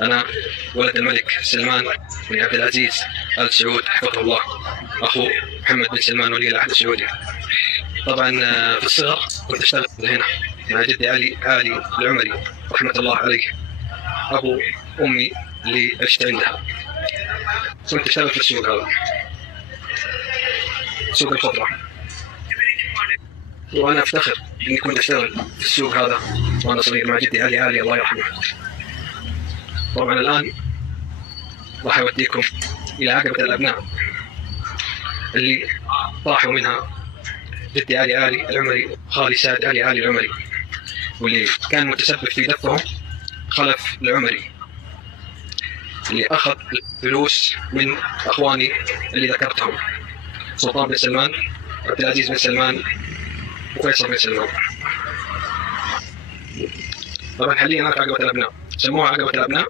أنا ولد الملك سلمان بن عبد العزيز آل سعود حفظه الله، أخو محمد بن سلمان ولي العهد السعودي. طبعا في الصغر كنت أشتغل هنا مع جدي علي العمري رحمة الله عليه، أبو أمي اللي عشت عندها. كنت أشتغل في السوق هذا، سوق الخضرة، وأنا أفتخر إني كنت أشتغل في السوق هذا وأنا صغير مع جدي علي الله يرحمه. طبعا الآن راح أوديكم إلى عقبة الأبناء اللي طاحوا منها جدي علي العمري، خالي سعد علي العمري، واللي كان متسبب في دفهم خلف العمري اللي أخذ فلوس من أخواني اللي ذكرتهم، سلطان بن سلمان، عبد العزيز بن سلمان، وفيصل بن سلمان. طبعا حاليا هناك عقبة الأبناء، سموها عقبة الأبناء